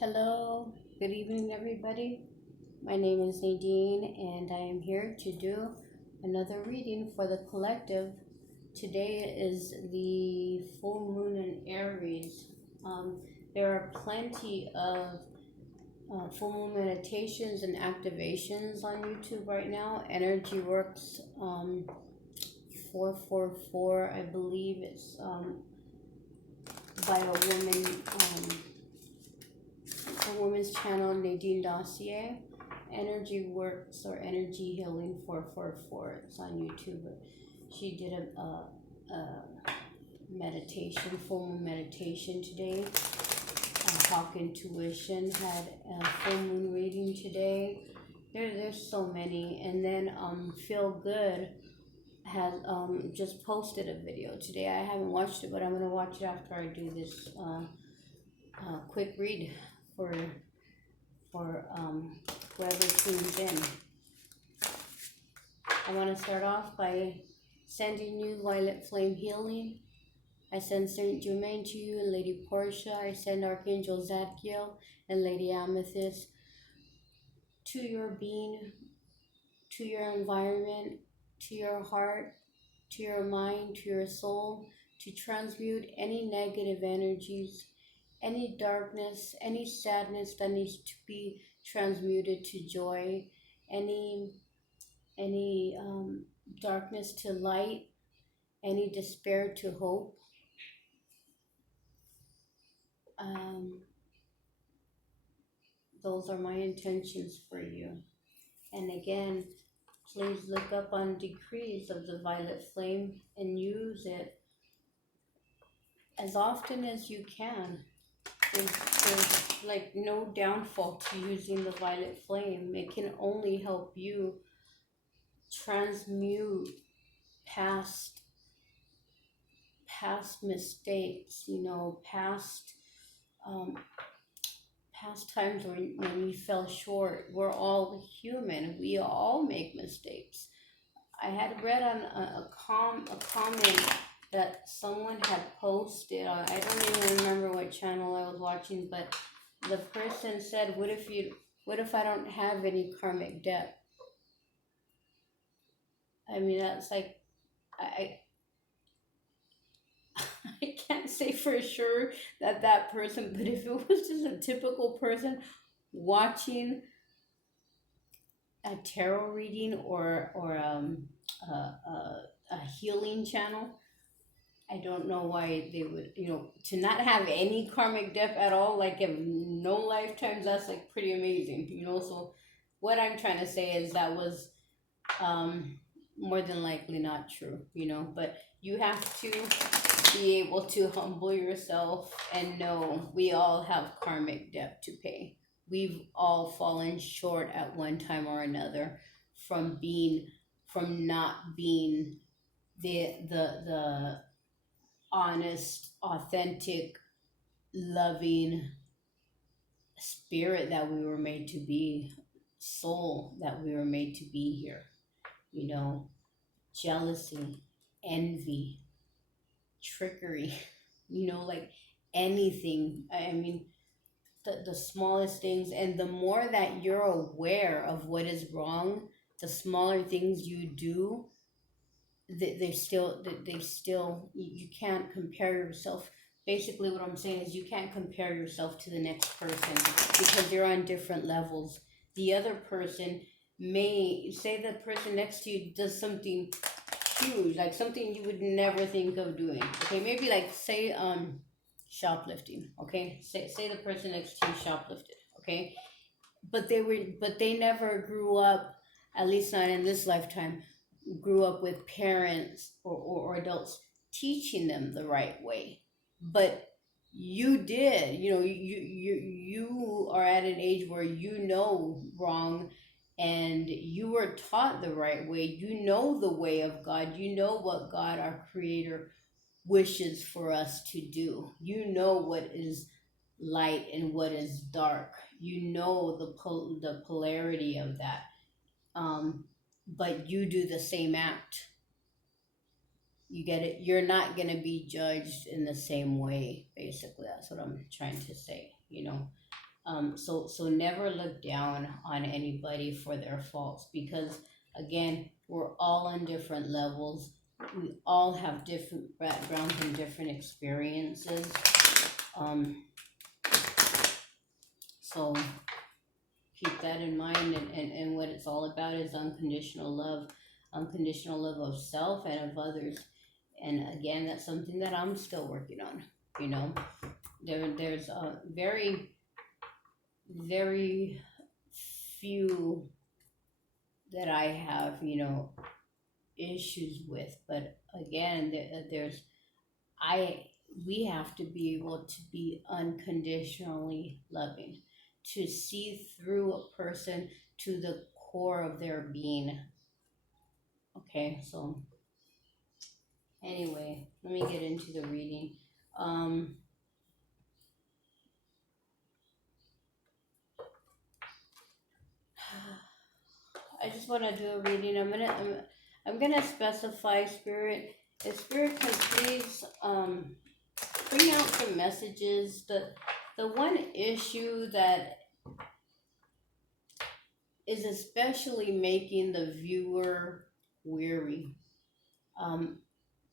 Hello, good evening, everybody. My name is Nadine, and I am here to do another reading for the collective. Today is the full moon in Aries. Um, there are plenty of full moon meditations and activations on YouTube right now. Energy Works 444, I believe it's by a woman's channel, Nadine Dossier. Energy Works or Energy Healing 444. It's on YouTube. She did a meditation, full moon meditation today. Hawk Intuition had a full moon reading today. There's so many. And then Feel Good has just posted a video today. I haven't watched it, but I'm gonna watch it after I do this quick read for whoever tunes in. I want to start off by sending you Violet Flame Healing. I send Saint Germain to you and Lady Portia. I send Archangel Zadkiel and Lady Amethyst to your being, to your environment, to your heart, to your mind, to your soul, to transmute any negative energies, any darkness, any sadness that needs to be transmuted to joy, any darkness to light, any despair to hope. Those are my intentions for you. And again, please look up on decrees of the violet flame and use it as often as you can. There's like no downfall to using the violet flame. It can only help you transmute past mistakes, past times when we fell short. We're all human. We all make mistakes. I had read on a comment that someone had posted. I don't even remember what channel I was watching, but the person said, "What if I don't have any karmic debt?" I mean, that's like, I I can't say for sure that person, but if it was just a typical person watching a tarot reading or a healing channel, I don't know why they would, to not have any karmic debt at all, like in no lifetimes, that's like pretty amazing, So what I'm trying to say is that was more than likely not true, but you have to be able to humble yourself and know we all have karmic debt to pay. We've all fallen short at one time or another from not being the honest, authentic, loving spirit that we were made to be, soul that we were made to be here. Jealousy, envy, trickery, like anything. I mean, the smallest things, and the more that you're aware of what is wrong, the smaller things you do, they still you can't compare yourself. Basically what I'm saying is you can't compare yourself to the next person because you're on different levels. The other person may say, the person next to you does something huge, like something you would never think of doing. Okay, maybe like say shoplifting. Okay, say the person next to you shoplifted. Okay, but they never grew up, at least not in this lifetime, grew up with parents or adults teaching them the right way. But you did, you are at an age where wrong, and you were taught the right way. You know the way of God. You know what God, our creator, wishes for us to do. You know what is light and what is dark. You know the polarity of that. But you do the same act. You get it? You're not going to be judged in the same way, basically. That's what I'm trying to say, So never look down on anybody for their faults, because again, we're all on different levels. We all have different backgrounds and different experiences. Um, so keep that in mind, and what it's all about is unconditional love of self and of others. And again, that's something that I'm still working on. You know, there's a very few that I have, issues with. But again, there's I we have to be able to be unconditionally loving, to see through a person to the core of their being. Okay, so anyway, let me get into the reading. Um, I just want to do a reading. I'm gonna specify spirit. If spirit can please bring out some messages. The one issue that is especially making the viewer weary, um,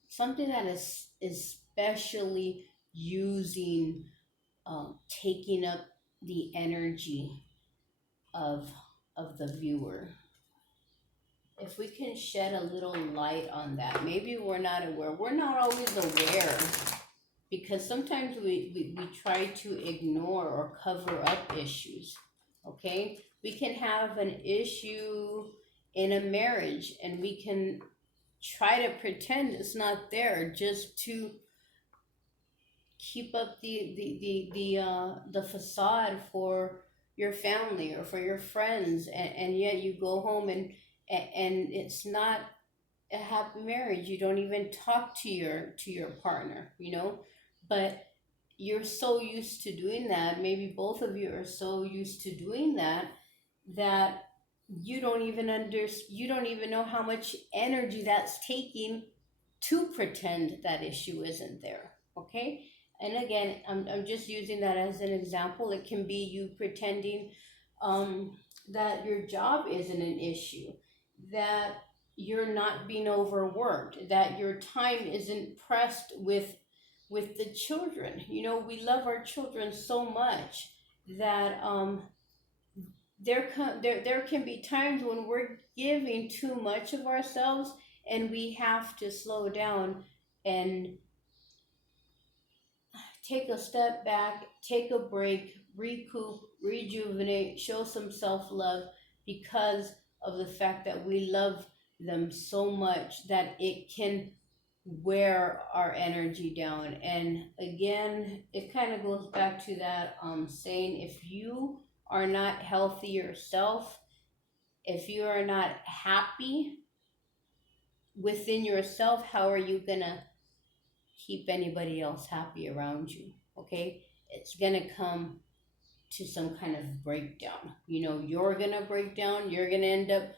something that is especially using, taking up the energy of the viewer. If we can shed a little light on that, maybe we're not aware. We're not always aware, because sometimes we try to ignore or cover up issues. Okay, we can have an issue in a marriage, and we can try to pretend it's not there, just to keep up the facade for your family or for your friends, and yet you go home, and it's not a happy marriage. You don't even talk to your partner, but you're so used to doing that. Maybe both of you are so used to doing that, that you don't even know how much energy that's taking to pretend that issue isn't there. Okay, and again, I'm just using that as an example. It can be you pretending, um, that your job isn't an issue, that you're not being overworked, that your time isn't pressed with the children. We love our children so much that, there can be times when we're giving too much of ourselves, and we have to slow down and take a step back, take a break, recoup, rejuvenate, show some self-love, because of the fact that we love them so much that it can wear our energy down. And again, it kind of goes back to that, saying, if you are not healthy yourself, if you are not happy within yourself, how are you gonna keep anybody else happy around you? Okay, it's gonna come to some kind of breakdown. You're gonna break down. You're gonna end up,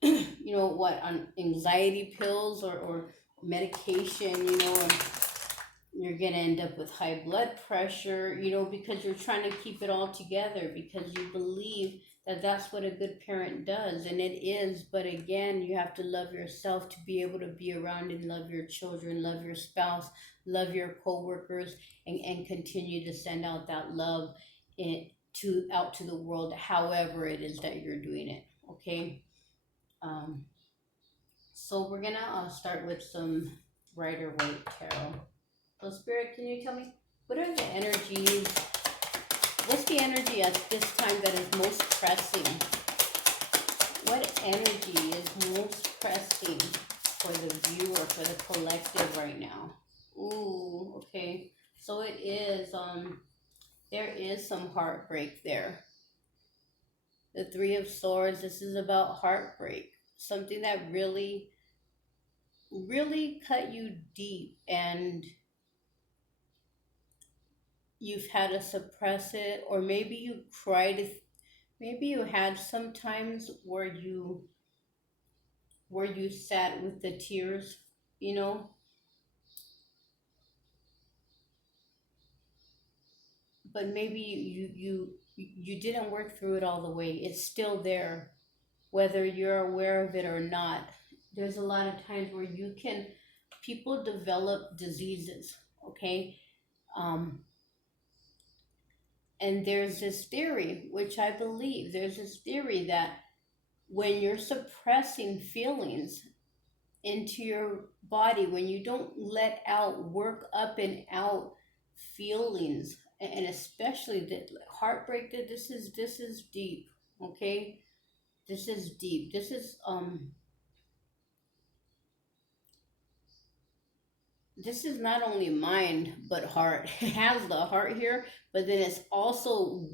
what, on anxiety pills, or medication. And you're going to end up with high blood pressure, because you're trying to keep it all together, because you believe that that's what a good parent does, and it is. But again, you have to love yourself to be able to be around and love your children, love your spouse, love your coworkers, and continue to send out that love out to the world, however it is that you're doing it. Okay. um, so we're gonna start with some Rider Waite Tarot. So, Spirit, can you tell me, what are the energies? What's the energy at this time that is most pressing? What energy is most pressing for the viewer, for the collective right now? Ooh, okay. So it is, there is some heartbreak there. The Three of Swords, this is about heartbreak. Something that really, really cut you deep, and you've had to suppress it, or maybe you cried. Maybe you had some times where you sat with the tears, you know but maybe you didn't work through it all the way. It's still there, whether you're aware of it or not. There's a lot of times where people develop diseases, okay? Um, and there's this theory, which I believe, there's this theory that when you're suppressing feelings into your body, when you don't let out, work up and out feelings, and especially the heartbreak, that this is deep, okay? This is deep. This is not only mind but heart. It has the heart here, but then it's also,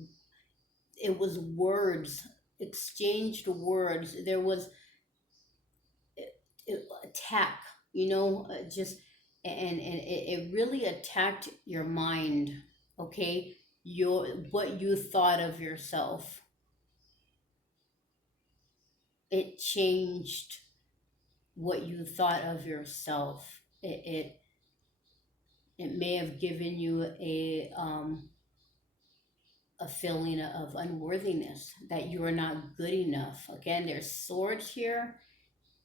it was words, exchanged words. There was attack, just, and it really attacked your mind, okay? What you thought of yourself, it changed what you thought of yourself. It may have given you a feeling of unworthiness, that you are not good enough. Again, there's swords here,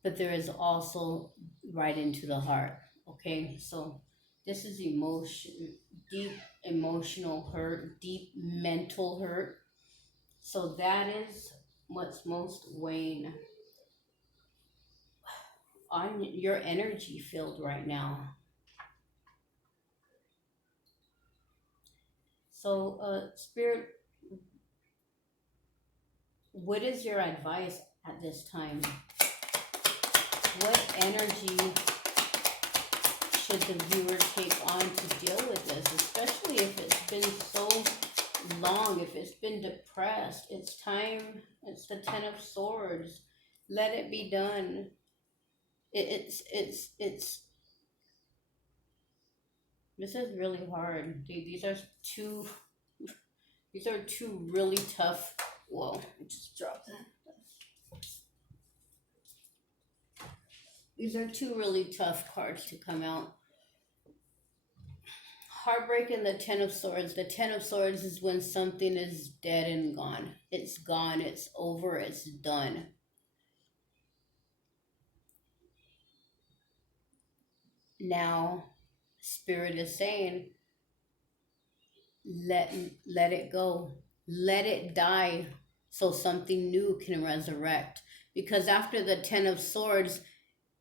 but there is also right into the heart. Okay, so this is emotion, deep emotional hurt, deep mental hurt. So that is what's most weighing on your energy field right now. So, Spirit, what is your advice at this time? What energy should the viewer take on to deal with this, especially if it's been so long, if it's been depressed? It's time. It's the Ten of Swords. Let it be done. It's this is really hard. Two these are two really tough. Whoa, I just dropped that. These are two really tough cards to come out. Heartbreak and the Ten of Swords. The Ten of Swords is when something is dead and gone. It's gone, it's over, it's done. Now, Spirit is saying, let let it go. Let it die so something new can resurrect. Because after the Ten of Swords,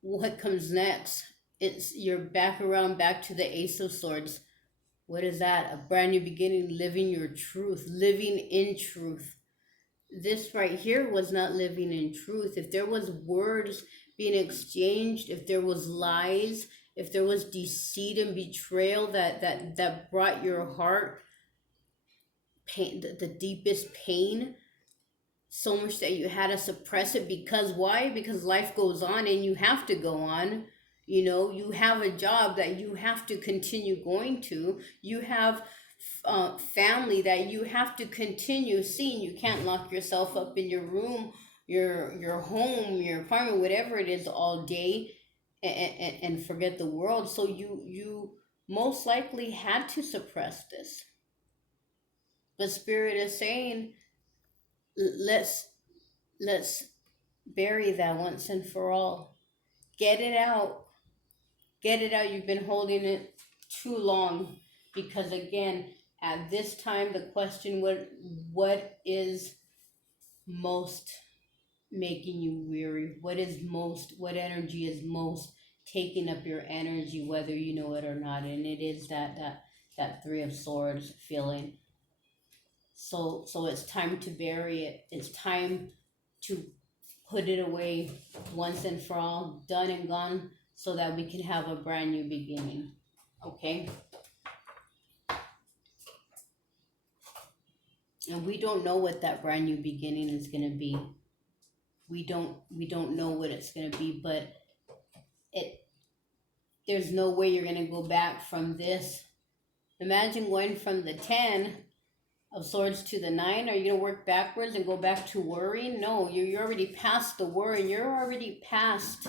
what comes next? It's you're back around, back to the Ace of Swords. What is that? A brand new beginning, living your truth, living in truth. This right here was not living in truth. If there was words being exchanged, if there was lies, if there was deceit and betrayal that brought your heart pain, the deepest pain, so much that you had to suppress it. Because why? Because life goes on and you have to go on. You have a job that you have to continue going to. You have family that you have to continue seeing. You can't lock yourself up in your room, your home, your apartment, whatever it is, all day, and forget the world. So you most likely had to suppress this. But Spirit is saying, let's let's bury that once and for all. Get it out. Get it out. You've been holding it too long. Because again, at this time, the question, what is most making you weary? What energy is most taking up your energy, whether you know it or not? And it is that Three of Swords feeling. So it's time to bury it. It's time to put it away once and for all, done and gone, so that we can have a brand new beginning. Okay? And we don't know what that brand new beginning is going to be. We don't know what it's going to be, but there's no way you're going to go back from this. Imagine going from the 10 of Swords to the 9. Are you going to work backwards and go back to worrying? No, you're already past the worry. You're already past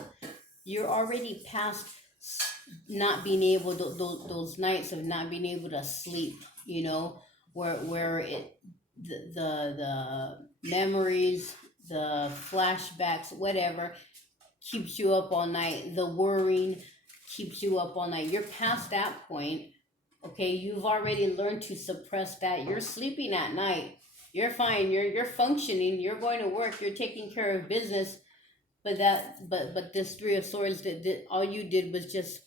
not being able to, those nights of not being able to sleep, where it the memories, the flashbacks, whatever, keeps you up all night. The worrying keeps you up all night. You're past that point. Okay, you've already learned to suppress that. You're sleeping at night. You're fine. You're functioning. You're going to work. You're taking care of business. But this Three of Swords, that all you did was just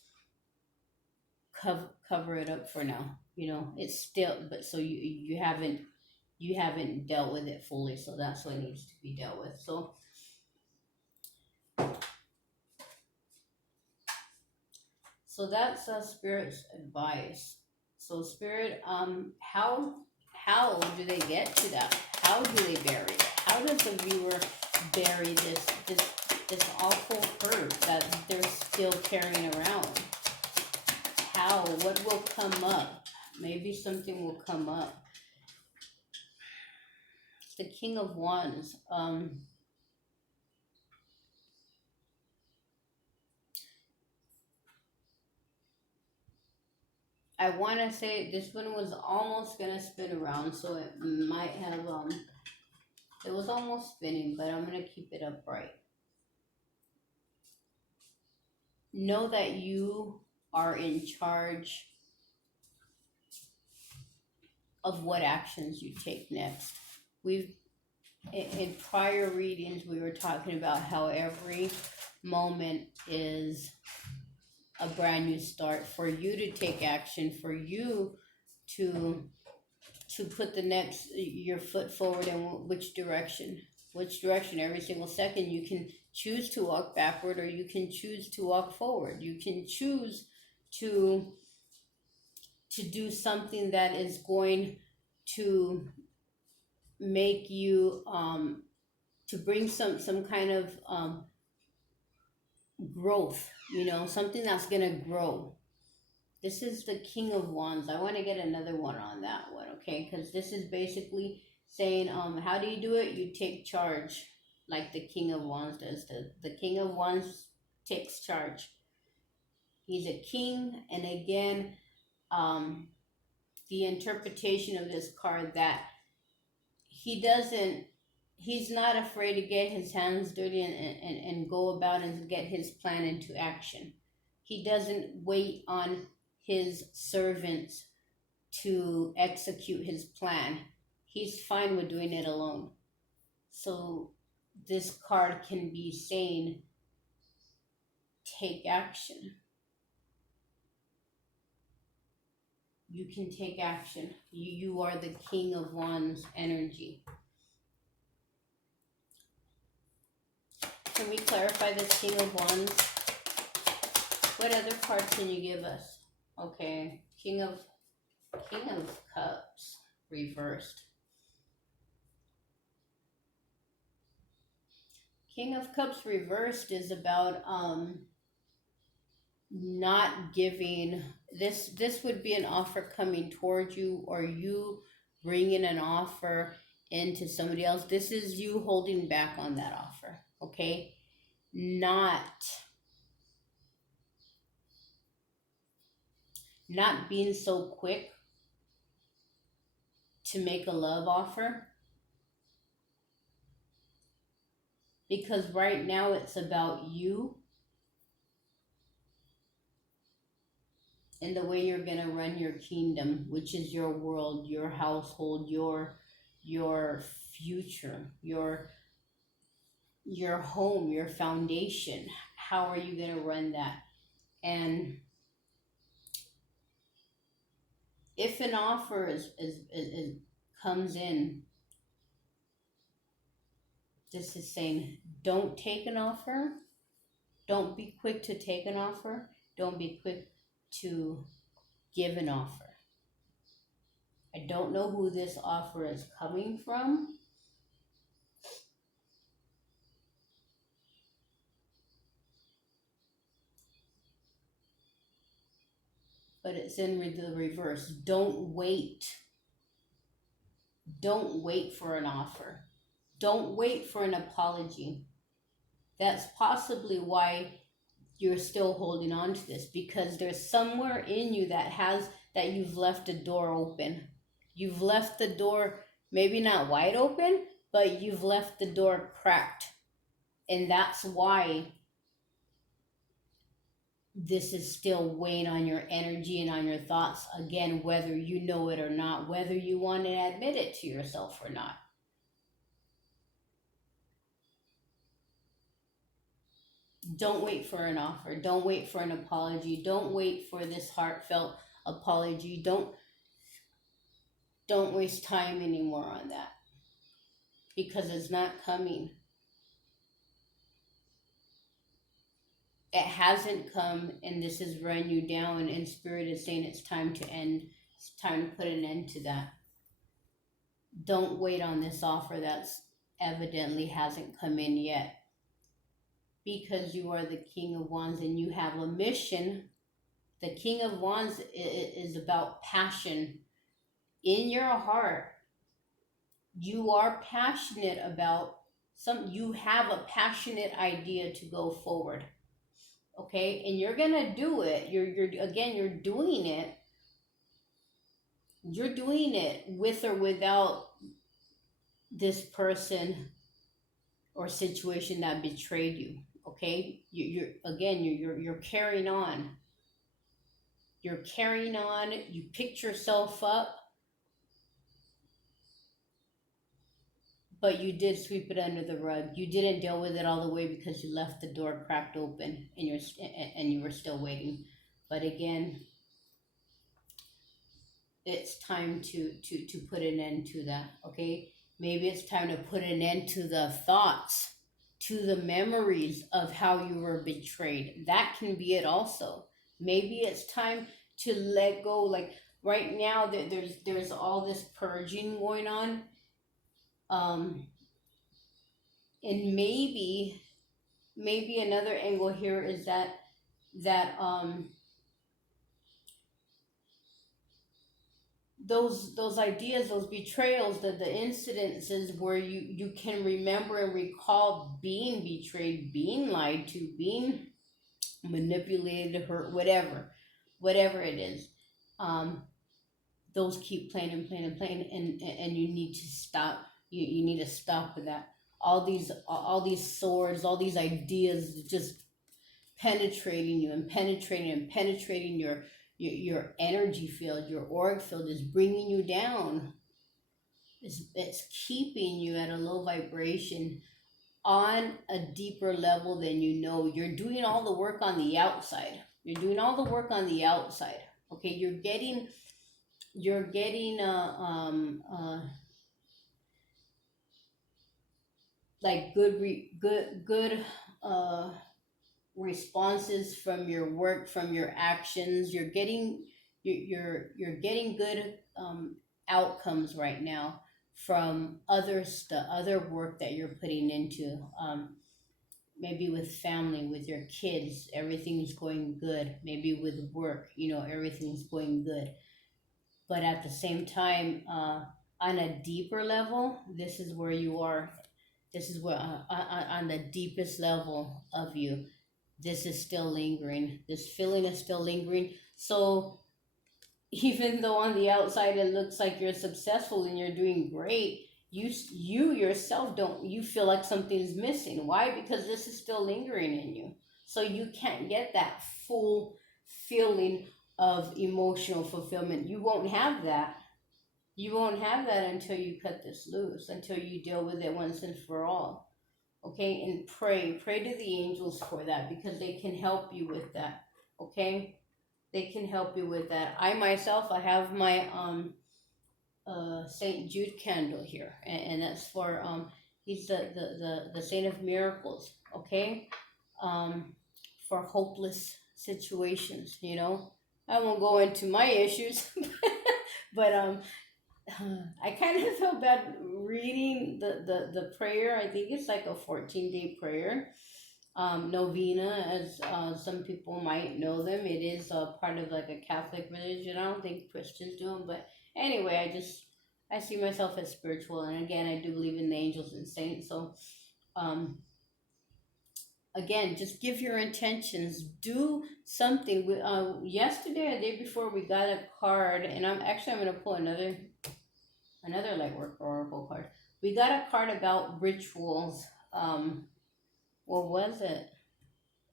cover it up for now. It's still, but so you haven't dealt with it fully. So that's what needs to be dealt with. So that's Spirit's advice. So Spirit, how do they get to that? How do they bury it? How does the viewer bury this awful hurt that they're still carrying around? How? What will come up? Maybe something will come up. The King of Wands. I want to say this one was almost gonna spin around, so it might have it was almost spinning, but I'm gonna keep it upright. Know that you are in charge of what actions you take next. We've in prior readings we were talking about how every moment is a brand new start for you to take action, for you to put your foot forward in which direction. Every single second you can choose to walk backward, or you can choose to walk forward. You can choose to do something that is going to make you to bring some kind of growth, something that's going to grow. This is the King of Wands. I want to get another one on that one, okay? Because this is basically saying, how do you do it? You take charge, like the King of Wands does. The King of Wands takes charge. He's a king, and again, the interpretation of this card, that he's not afraid to get his hands dirty and go about and get his plan into action. He doesn't wait on his servants to execute his plan. He's fine with doing it alone. So this card can be saying, take action. You can take action. You are the King of Wands energy. Can we clarify this King of Wands? What other cards can you give us? Okay, King of Cups reversed. King of Cups reversed is about not giving. This would be an offer coming towards you, or you bringing an offer into somebody else. This is you holding back on that offer, okay? Not being so quick to make a love offer, because right now it's about you and the way you're going to run your kingdom, which is your world, your household, your future, your home, your foundation. How are you going to run that? And if an offer is comes in, this is saying, don't take an offer. Don't be quick to take an offer. Don't be quick to give an offer. I don't know who this offer is coming from. But it's in the reverse. Don't wait. Don't wait for an offer. Don't wait for an apology. That's possibly why you're still holding on to this, because there's somewhere in you that you've left a door open. You've left the door maybe not wide open, but you've left the door cracked. And that's why this is still weighing on your energy and on your thoughts, again, whether you know it or not, whether you want to admit it to yourself or not. Don't wait for an offer. Don't wait for an apology. Don't wait for this heartfelt apology. Don't waste time anymore on that, because it's not coming. It hasn't come, and this is run you down, and spirit is saying it's time to end. It's time to put an end to that. Don't wait on this offer that's evidently hasn't come in yet, because you are the King of Wands and you have a mission. The King of Wands is about passion. In your heart, you are passionate about you have a passionate idea to go forward. Okay? And you're going to do it. You're doing it. You're doing it with or without this person or situation that betrayed you. Okay? You're carrying on. You're carrying on. You picked yourself up, but you did sweep it under the rug. You didn't deal with it all the way because you left the door cracked open, and you were still waiting. But again, it's time to put an end to that. Okay, maybe it's time to put an end to the thoughts, to the memories of how you were betrayed. That can be it also. Maybe it's time to let go. Like right now, there's all this purging going on. And maybe another angle here is that those ideas, those betrayals, the incidences where you can remember and recall being betrayed, being lied to, being manipulated, hurt, whatever it is. Those keep playing and playing and playing, and you need to stop. You need to stop with that. All these swords, all these ideas, just penetrating you and penetrating your energy field, your auric field, is bringing you down. It's keeping you at a low vibration on a deeper level than you know. You're doing all the work on the outside. You're doing all the work on the outside. Okay, you're getting like good responses from your work, from your actions. You're getting good outcomes right now from other work that you're putting into. Maybe with family, with your kids, everything's going good. Maybe with work, everything's going good. But at the same time, on a deeper level, this is where you are. This is where, on the deepest level of you, this is still lingering. This feeling is still lingering. So even though on the outside it looks like you're successful and you're doing great, you yourself don't. You feel like something's missing. Why? Because this is still lingering in you. So you can't get that full feeling of emotional fulfillment. You won't have that. You won't have that until you cut this loose, until you deal with it once and for all. Okay, and pray to the angels for that, because they can help you with that. Okay, they can help you with that. I myself, I have my Saint Jude candle here, and that's for he's the saint of miracles. Okay, for hopeless situations. I won't go into my issues, but I kind of felt bad reading the prayer. I think it's like a 14-day prayer. Novena, as some people might know them. It is part of like a Catholic religion. I don't think Christians do them, but anyway, I see myself as spiritual, and again, I do believe in the angels and saints. So, again, just give your intentions. Do something. Yesterday or the day before, we got a card, and I'm going to pull another. another light work oracle card. We got a card about rituals. What was it?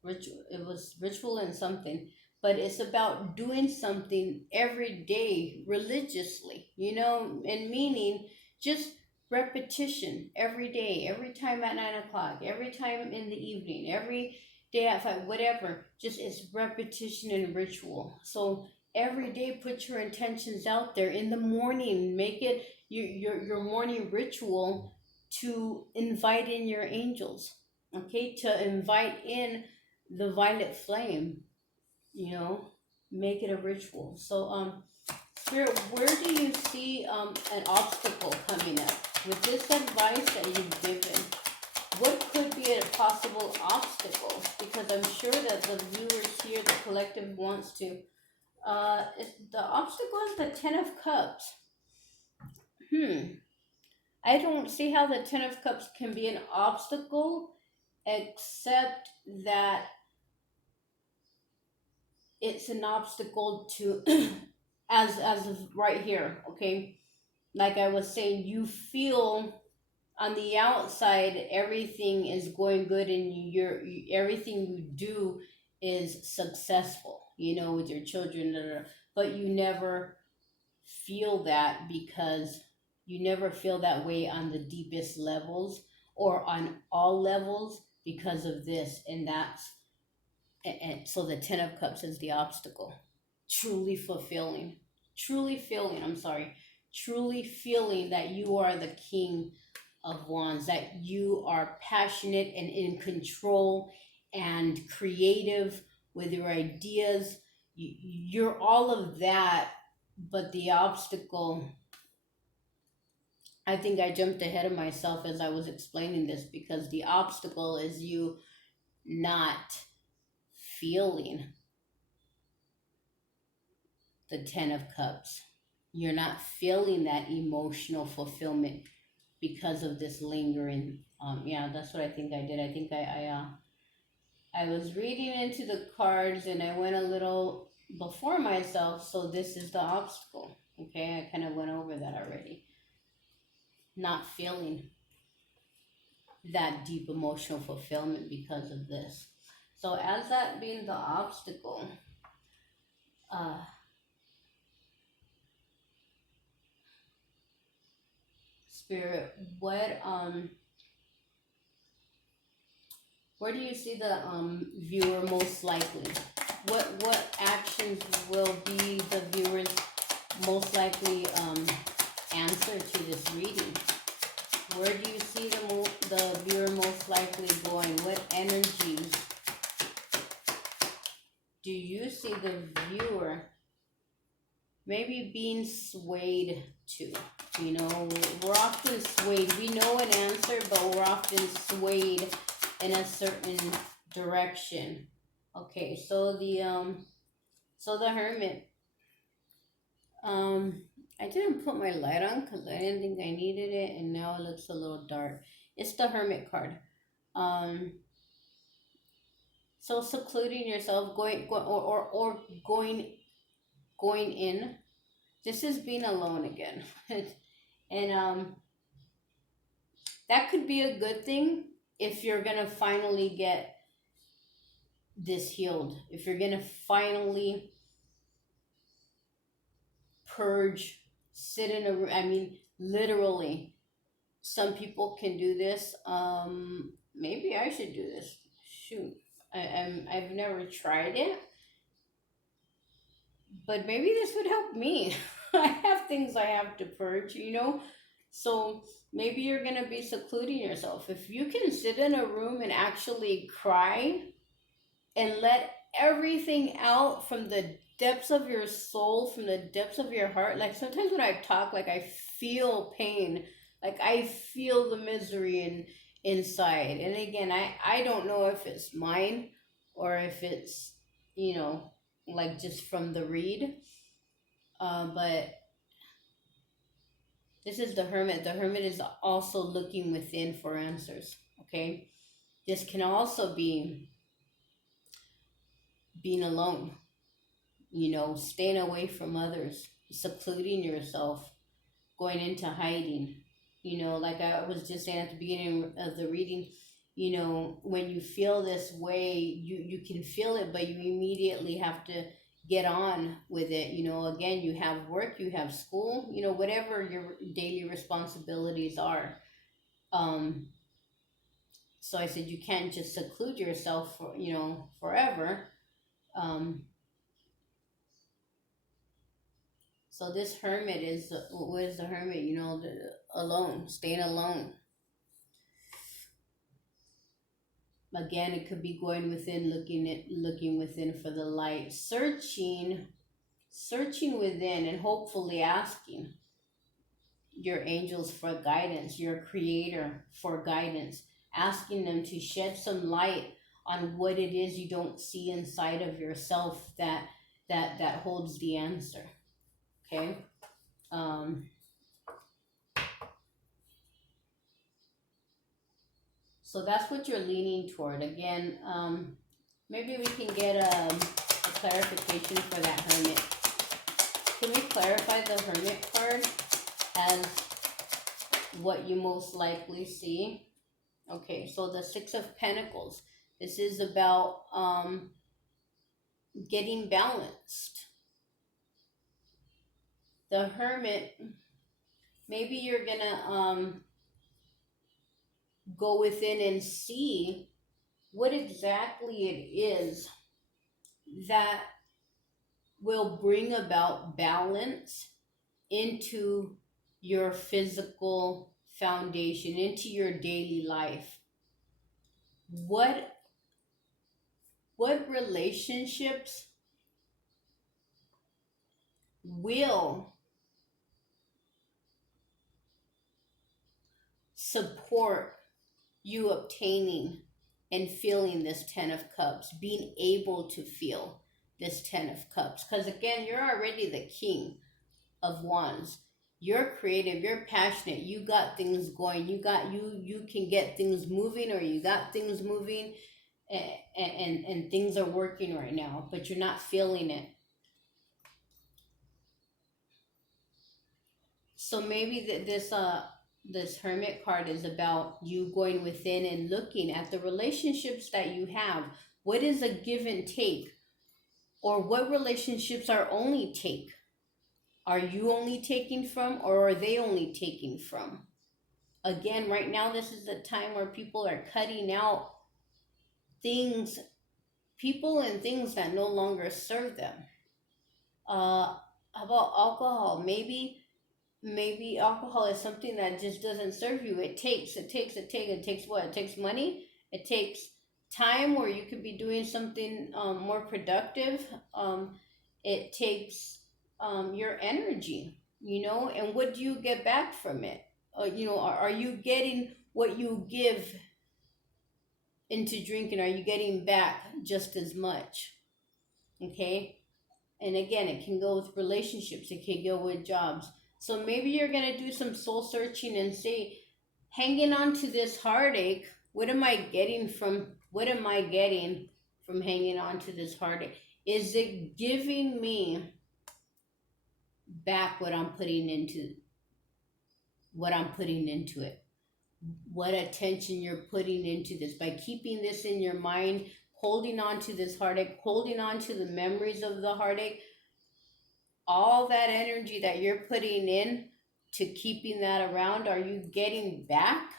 Ritual. It was ritual and something, but it's about doing something every day religiously. And meaning just repetition every day, every time at 9 o'clock, every time in the evening, every day at 5, whatever. Just it's repetition and ritual. So every day, put your intentions out there in the morning. Make it your morning ritual to invite in your angels. Okay, to invite in the violet flame, you know, make it a ritual. So, Spirit, where do you see an obstacle coming up? With this advice that you've given, what could be a possible obstacle? Because I'm sure that the viewers here, the collective wants to. The obstacle is the Ten of Cups. I don't see how the Ten of Cups can be an obstacle, except that it's an obstacle to as of right here, okay? Like I was saying, you feel on the outside everything is going good, and everything you do is successful, with your children, but you never feel that, because you never feel that way on the deepest levels or on all levels because of this and that's. And so the Ten of Cups is the obstacle. Truly fulfilling, truly feeling, I'm sorry, truly feeling that you are the King of Wands, that you are passionate and in control and creative with your ideas. You're all of that, but the obstacle, I think I jumped ahead of myself as I was explaining this, because the obstacle is you not feeling the Ten of Cups. You're not feeling that emotional fulfillment because of this lingering. Yeah, that's what I think I did. I think I was reading into the cards and I went a little before myself. So this is the obstacle. Okay, I kind of went over that already. Not feeling that deep emotional fulfillment because of this. So as that being the obstacle, uh, Spirit, where do you see the viewer most likely? What actions will be the viewer's most likely answer to this reading? Where do you see the viewer most likely going? What energies do you see the viewer maybe being swayed to? We're often swayed. We know an answer, but we're often swayed in a certain direction. Okay, so the Hermit. I didn't put my light on because I didn't think I needed it, and now it looks a little dark. It's the Hermit card. Um, so secluding yourself, or going in. This is being alone again, and that could be a good thing if you're gonna finally get this healed. If you're gonna finally purge, sit in a room. I mean, literally, some people can do this. Maybe I should do this. Shoot, I've never tried it, but maybe this would help me. I have things I have to purge. So maybe you're gonna be secluding yourself. If you can sit in a room and actually cry and let everything out from the depths of your soul, from the depths of your heart. Like sometimes when I talk, like I feel pain, like I feel the misery inside. And again, I don't know if it's mine or if it's, like just from the read. But this is the Hermit. The Hermit is also looking within for answers. Okay. This can also be being alone, staying away from others, secluding yourself, going into hiding. Like I was just saying at the beginning of the reading, when you feel this way, you can feel it, but you immediately have to get on with it. Again, you have work, you have school, whatever your daily responsibilities are. Um, so I said you can't just seclude yourself for, forever. Um, so this hermit is, what is the hermit? Alone, staying alone. Again, it could be going within, looking within for the light, searching within, and hopefully asking your angels for guidance, your creator for guidance, asking them to shed some light on what it is you don't see inside of yourself that holds the answer. Okay. um so that's what you're leaning toward. Again, maybe we can get a clarification for that hermit. Can we clarify the hermit card as what you most likely see? Okay, so the Six of Pentacles. This is about getting balanced. The Hermit, maybe you're gonna go within and see what exactly it is that will bring about balance into your physical foundation, into your daily life. What relationships will support you obtaining and feeling this Ten of Cups, being able to feel this Ten of Cups? Because again, you're already the King of Wands. You're creative, you're passionate, you got things going, you can get things moving, or you got things moving, and things are working right now, but you're not feeling it. So maybe this Hermit card is about you going within and looking at the relationships that you have. What is a give and take? Or what relationships are only take? Are you only taking from, or are they only taking from? Again, right now, this is the time where people are cutting out things, people and things that no longer serve them. How about alcohol? Maybe alcohol is something that just doesn't serve you. It takes what? It takes money. It takes time where you could be doing something more productive. It takes your energy, and what do you get back from it? Are you getting what you give into drinking? Are you getting back just as much? Okay. And again, it can go with relationships, it can go with jobs. So maybe you're going to do some soul searching and say, hanging on to this heartache, what am I getting from hanging on to this heartache? Is it giving me back what I'm putting into it? What attention you're putting into this by keeping this in your mind, holding on to this heartache, holding on to the memories of the heartache, all that energy that you're putting in to keeping that around, are you getting back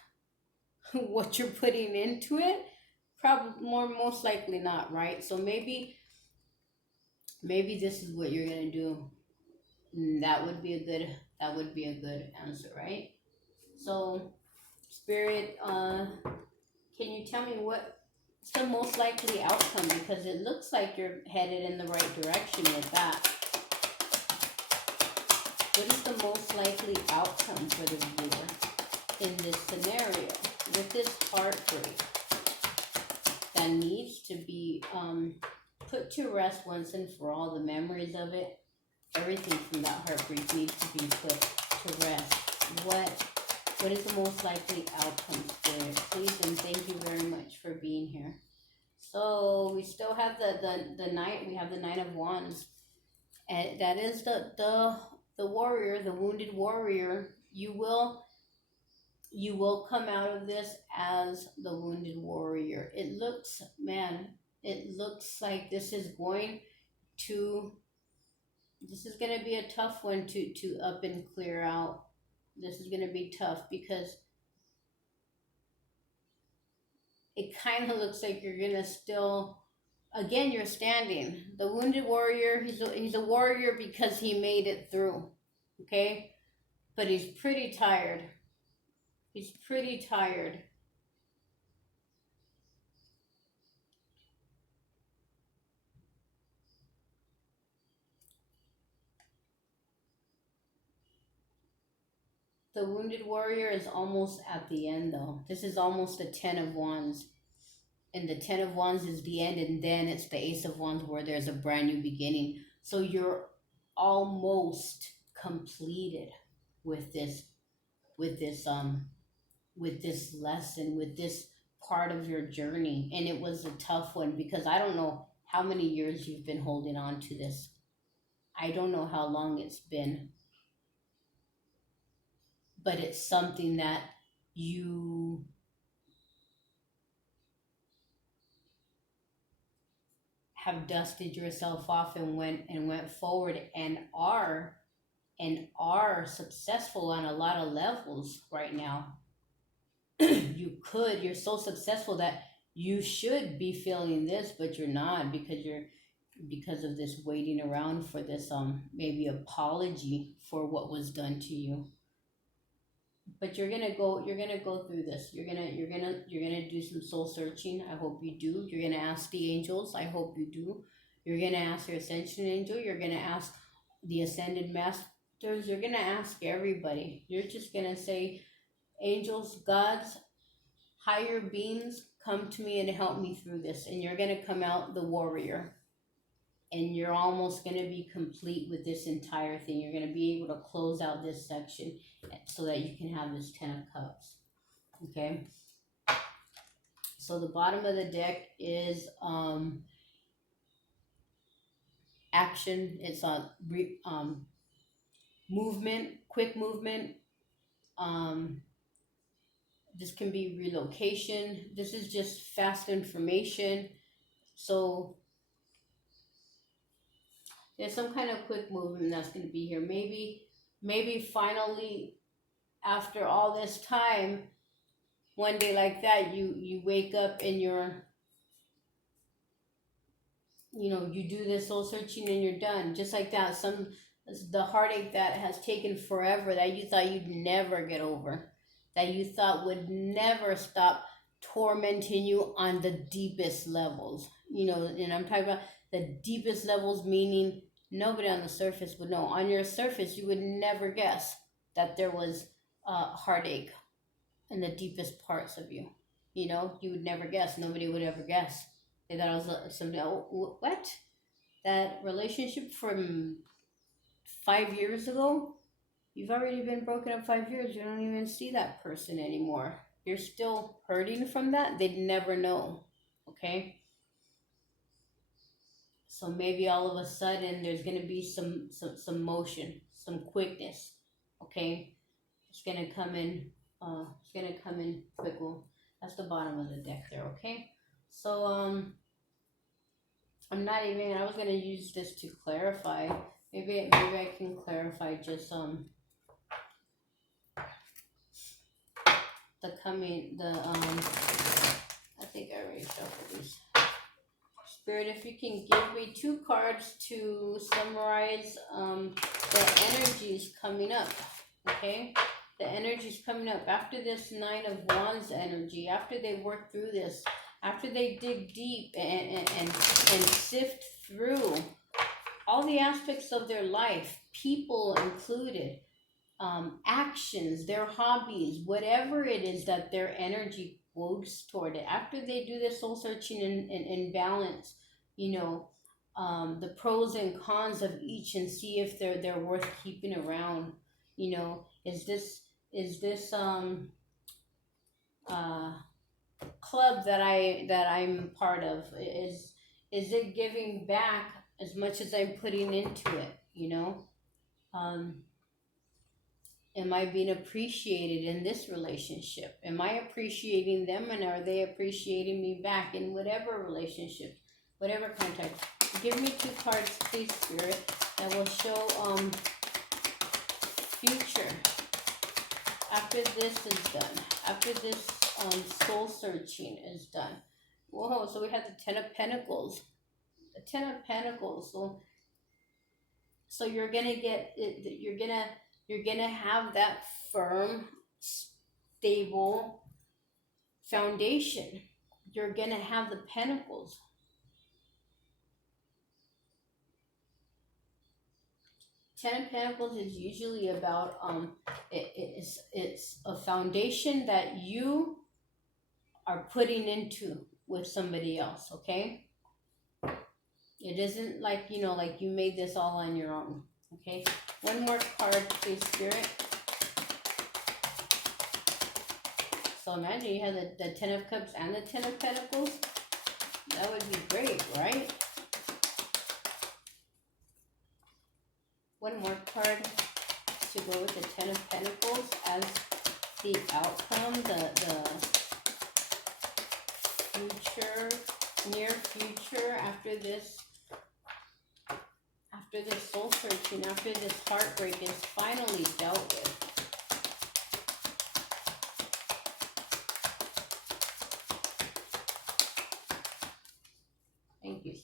what you're putting into it? Probably most likely not, right? So maybe this is what you're gonna do. That would be a good answer, right? So Spirit, can you tell me what's the most likely outcome? Because it looks like you're headed in the right direction with that. What is the most likely outcome for the viewer in this scenario with this heartbreak that needs to be put to rest once and for all? The memories of it, everything from that heartbreak needs to be put to rest. What is the most likely outcome, Spirit? Please and thank you very much for being here. So we still have the Knight. We have the Knight of Wands, and that is the the warrior, the wounded warrior, you will come out of this as the wounded warrior. It looks, man, it looks like to this is going to be a tough one to up and clear out. This is going to be tough because it kind of looks like you're going to still, again, you're standing. The wounded warrior, he's a warrior because he made it through. Okay? But he's pretty tired. He's pretty tired. The wounded warrior is almost at the end, though. This is almost a 10 of wands. And the 10 of wands is the end, and then it's the ace of wands where there's a brand new beginning. So you're almost completed with this lesson, with this part of your journey. And it was a tough one because I don't know how many years you've been holding on to this. I don't know how long it's been, but it's something that you have dusted yourself off and went forward, and are successful on a lot of levels right now. You're so successful that you should be feeling this, but you're not, because of this waiting around for this maybe apology for what was done to you. But you're gonna go through this. You're gonna do some soul searching. I hope you do. You're gonna ask the angels. I hope you do. You're gonna ask your ascension angel. You're gonna ask the ascended masters. You're gonna ask everybody. You're just gonna say, angels, gods, higher beings, come to me and help me through this. And you're gonna come out the warrior, and you're almost going to be complete with this entire thing. You're going to be able to close out this section so that you can have this 10 of cups. Okay? So the bottom of the deck is action. It's on movement, quick movement. This can be relocation. This is just fast information. So there's some kind of quick movement that's going to be here. Maybe finally, after all this time, one day like that, you wake up and you do this soul searching and you're done, just like that. The heartache that has taken forever, that you thought you'd never get over, that you thought would never stop tormenting you on the deepest levels. And I'm talking about the deepest levels, meaning nobody on the surface would know. On your surface, you would never guess that there was heartache in the deepest parts of you. You would never guess. Nobody would ever guess. They thought I was something. Oh, what? That relationship from 5 years ago? You've already been broken up 5 years. You don't even see that person anymore. You're still hurting from that. They'd never know. Okay? So maybe all of a sudden there's going to be some motion, some quickness. Okay? It's going to come in. It's going to come in quick. Well, that's the bottom of the deck there. Okay? So I was going to use this to clarify. Maybe I can clarify just I think I already shuffled these. Spirit, if you can give me 2 cards to summarize the energies coming up. Okay? The energies coming up after this 9 of Wands energy, after they work through this, after they dig deep and sift through all the aspects of their life, people included, actions, their hobbies, whatever it is that their energy goes toward it. After they do this soul searching and balance, the pros and cons of each, and see if they're worth keeping around. Is this club that I'm part of, is it giving back as much as I'm putting into it? Am I being appreciated in this relationship? Am I appreciating them, and are they appreciating me back in whatever relationship, whatever contact? Give me two cards, please, Spirit, that will show future. After this is done, after this soul searching is done. Whoa, so we have the Ten of Pentacles. The Ten of Pentacles. So you're gonna get it, you're gonna have that firm, stable foundation. You're gonna have the Pentacles. Ten of Pentacles is usually about it's a foundation that you are putting into with somebody else. Okay, it isn't like, like you made this all on your own. Okay, one more card, please, Spirit. So imagine you have the Ten of Cups and the Ten of Pentacles. That would be great, right? One more card to go with the Ten of Pentacles as the outcome, the future, near future, after this soul searching, after this heartbreak is finally dealt with. Thank you, Spirit.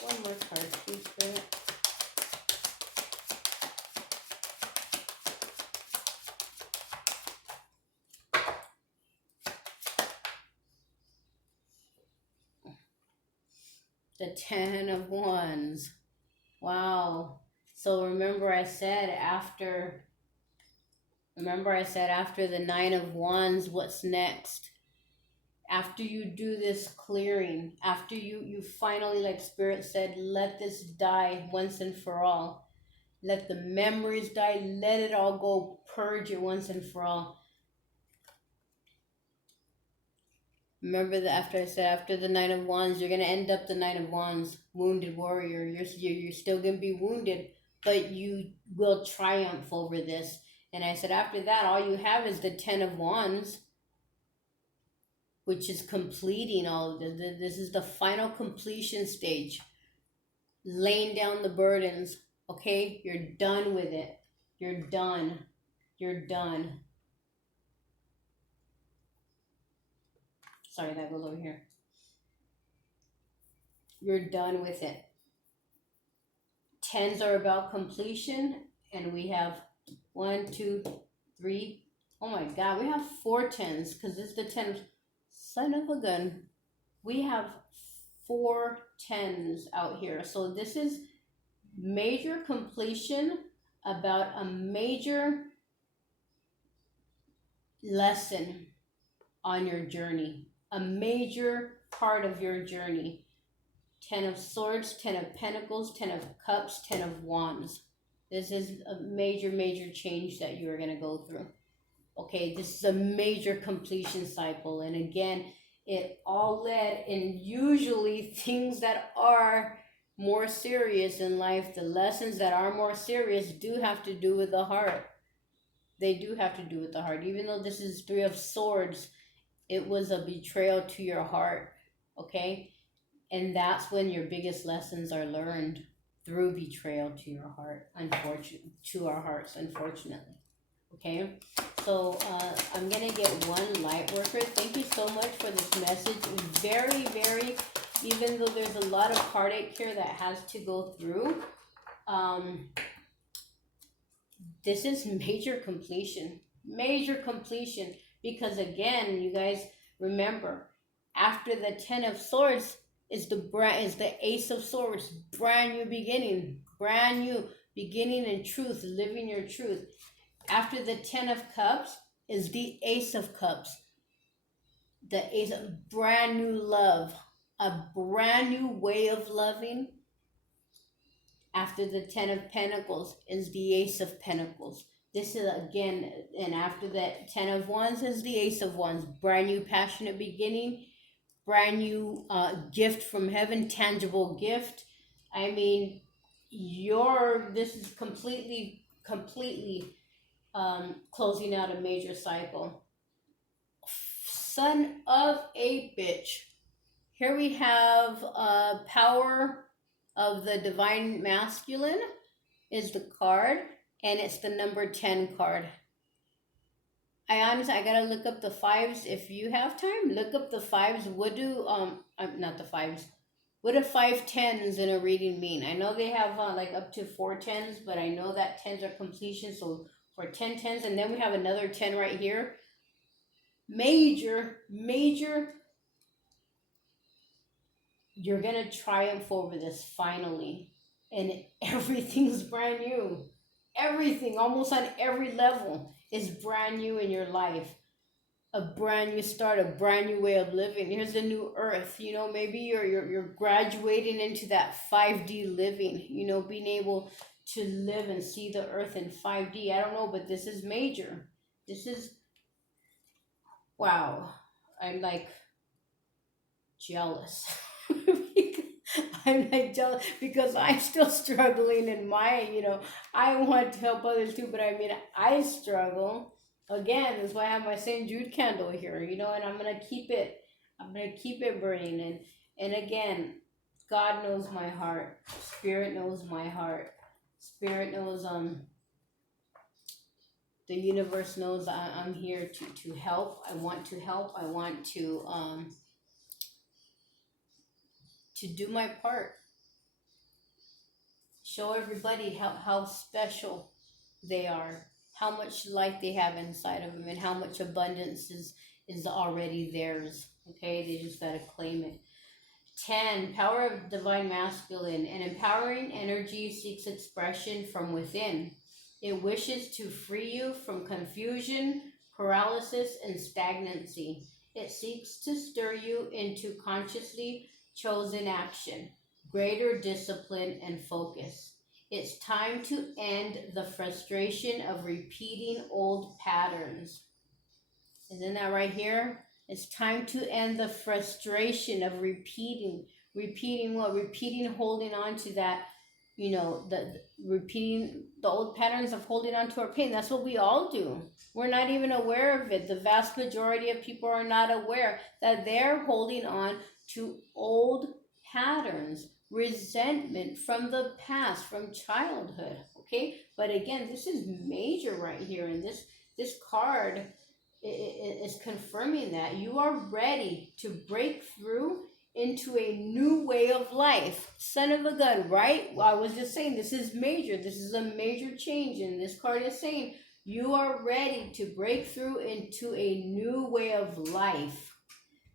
One more card, please, Spirit. The Ten of Wands. Wow. So remember I said after the Nine of Wands, what's next? After you do this clearing, after you finally, like Spirit said, let this die once and for all. Let the memories die. Let it all go. Purge it once and for all. Remember that after the Nine of Wands, you're going to end up the Nine of Wands, wounded warrior. You're still going to be wounded, but you will triumph over this. And I said after that, all you have is the Ten of Wands, which is completing all of this. This is the final completion stage. Laying down the burdens. Okay? You're done with it. You're done. You're done. Sorry, that goes over here. You're done with it. Tens are about completion, and we have 1, 2, 3. Oh my God, we have 4 tens, because this is the 10. Son of a gun. We have 4 tens out here. So this is major completion about a major lesson on your journey. A major part of your journey. 10 of Swords, 10 of Pentacles, 10 of Cups, 10 of Wands. This is a major, major change that you are going to go through. Okay, this is a major completion cycle. And again, it all led in usually things that are more serious in life. The lessons that are more serious do have to do with the heart. They do have to do with the heart. Even though this is 3 of Swords, it was a betrayal to your heart. Okay? And that's when your biggest lessons are learned, through betrayal to your heart, to our hearts, unfortunately. Okay, so I'm gonna get one light worker. Thank you so much for this message. Very, very, even though there's a lot of heartache here that has to go through, this is major completion. Major completion. Because again, you guys remember, after the 10 of Swords is the Ace of Swords. Brand new beginning. Brand new beginning in truth, living your truth. After the 10 of Cups is the Ace of Cups. The Ace of brand new love. A brand new way of loving. After the Ten of Pentacles is the Ace of Pentacles. This is again, and after that Ten of Wands is the Ace of Wands. Brand new passionate beginning, brand new gift from heaven, tangible gift. I mean, this is completely closing out a major cycle. Son of a bitch. Here we have power of the divine masculine is the card, and it's the number 10 card. I gotta look up the fives. If you have time, look up the fives. What do not the fives, what do 5 10s in a reading mean? I know they have like up to 4 10s, but I know that 10s are completion. So for 10 10s, and then we have another 10 right here. Major, you're gonna triumph over this finally, and everything's brand new. Everything, almost on every level, is brand new in your life. A brand new start, a brand new way of living. Here's a new earth. Maybe you're graduating into that 5D living. Being able to live and see the earth in 5D. I don't know, but this is major. This is wow. I'm like jealous. I'm like jealous because I'm still struggling in I want to help others too, but I mean, I struggle. Again, that's why I have my St. Jude candle here, and I'm going to keep it burning. And again, God knows my heart. Spirit knows my heart. Spirit knows, the universe knows I'm here to help. I want to help. I want to do my part. Show everybody how special they are, how much light they have inside of them, and how much abundance is already theirs. Okay, they just gotta claim it. 10, power of divine masculine. An empowering energy seeks expression from within. It wishes to free you from confusion, paralysis, and stagnancy. It seeks to stir you into consciously chosen action, greater discipline, and focus. It's time to end the frustration of repeating old patterns. Isn't that right here? It's time to end the frustration of repeating what? Repeating, holding on to that, the repeating the old patterns of holding on to our pain. That's what we all do. We're not even aware of it. The vast majority of people are not aware that they're holding on to old patterns, resentment from the past, from childhood. Okay, but again, this is major right here, and this card is confirming that you are ready to break through into a new way of life. Son of a gun, right? Well, I was just saying, this is major. This is a major change, and this card is saying you are ready to break through into a new way of life.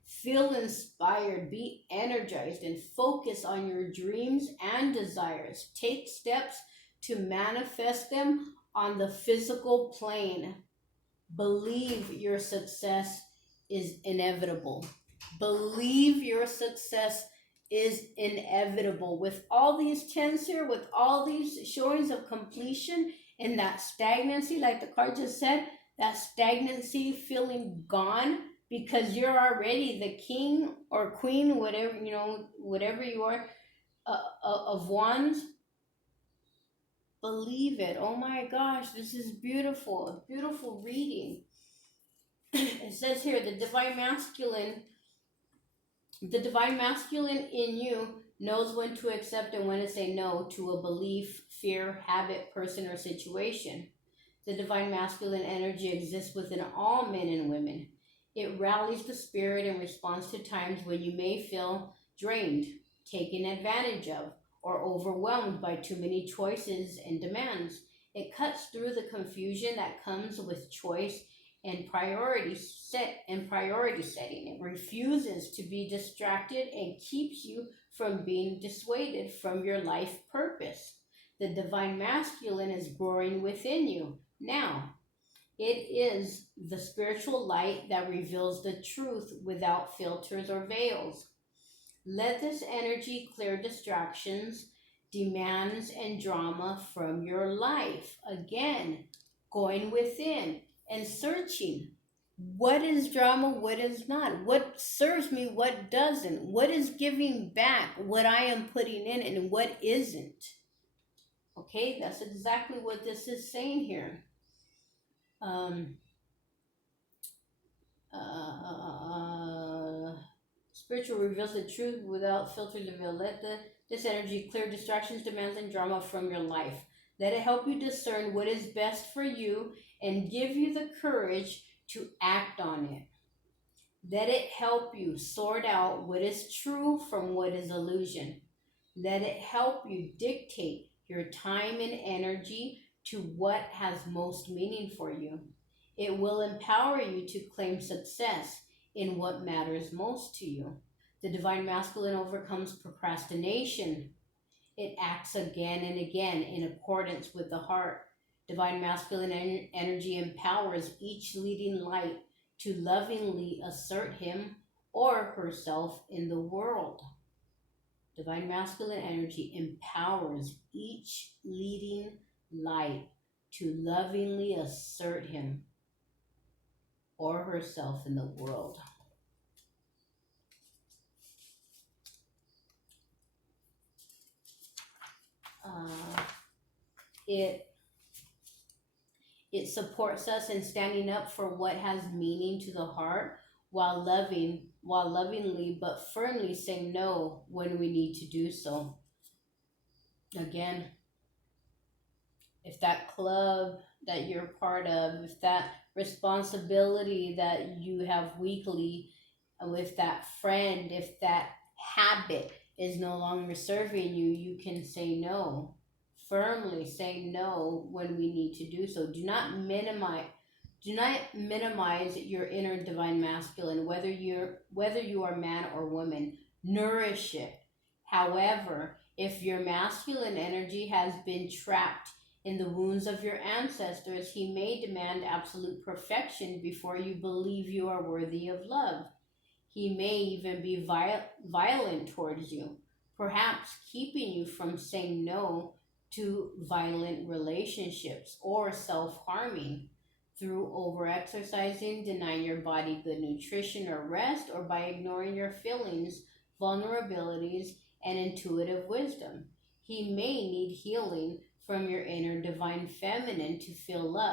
Feel inspired, be energized, and focus on your dreams and desires. Take steps to manifest them on the physical plane. Believe your success is inevitable. Believe your success is inevitable. With all these 10s here, with all these showings of completion and that stagnancy, like the card just said, that stagnancy feeling gone because you're already the king or queen, whatever you are, of wands. Believe it. Oh my gosh, this is beautiful. A beautiful reading. It says here, the divine masculine in you knows when to accept and when to say no to a belief, fear, habit, person, or situation. The divine masculine energy exists within all men and women. It rallies the spirit in response to times when you may feel drained, taken advantage of, or overwhelmed by too many choices and demands. It cuts through the confusion that comes with choice and priority setting. It refuses to be distracted and keeps you from being dissuaded from your life purpose. The divine masculine is growing within you. Now, it is the spiritual light that reveals the truth without filters or veils. Let this energy clear distractions demands and drama from your life. Again, going within and searching. What is drama? What is not? What serves me? What doesn't? What is giving back what I am putting in and what isn't? Okay, that's exactly what this is saying here. Um, uh, Spiritual reveals the truth without filter to reveal. Let this energy clear distractions, demands, and drama from your life. Let it help you discern what is best for you and give you the courage to act on it. Let it help you sort out what is true from what is illusion. Let it help you dictate your time and energy to what has most meaning for you. It will empower you to claim success in what matters most to you. The divine masculine overcomes procrastination. It acts again and again in accordance with the heart. Divine masculine energy empowers each leading light to lovingly assert him or herself in the world. Divine masculine energy empowers each leading light to lovingly assert him or herself in the world. Uh, it it supports us in standing up for what has meaning to the heart while lovingly but firmly saying no when we need to do so. Again, if that club that you're part of, if that responsibility that you have weekly with that friend, if that habit is no longer serving you, you can say no. Firmly say no when we need to do so. Do not minimize your inner divine masculine, whether you are man or woman. Nourish it. However, if your masculine energy has been trapped in the wounds of your ancestors, he may demand absolute perfection before you believe you are worthy of love. He may even be violent towards you, perhaps keeping you from saying no to violent relationships or self harming through overexercising, denying your body good nutrition or rest, or by ignoring your feelings, vulnerabilities, and intuitive wisdom. He may need healing from your inner divine feminine to feel love.